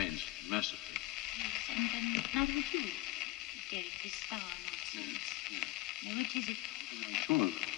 remains, mercifully. Yes, and neither would you, Derek, this star nonsense. Yes. No, it isn't. I'm sure of it.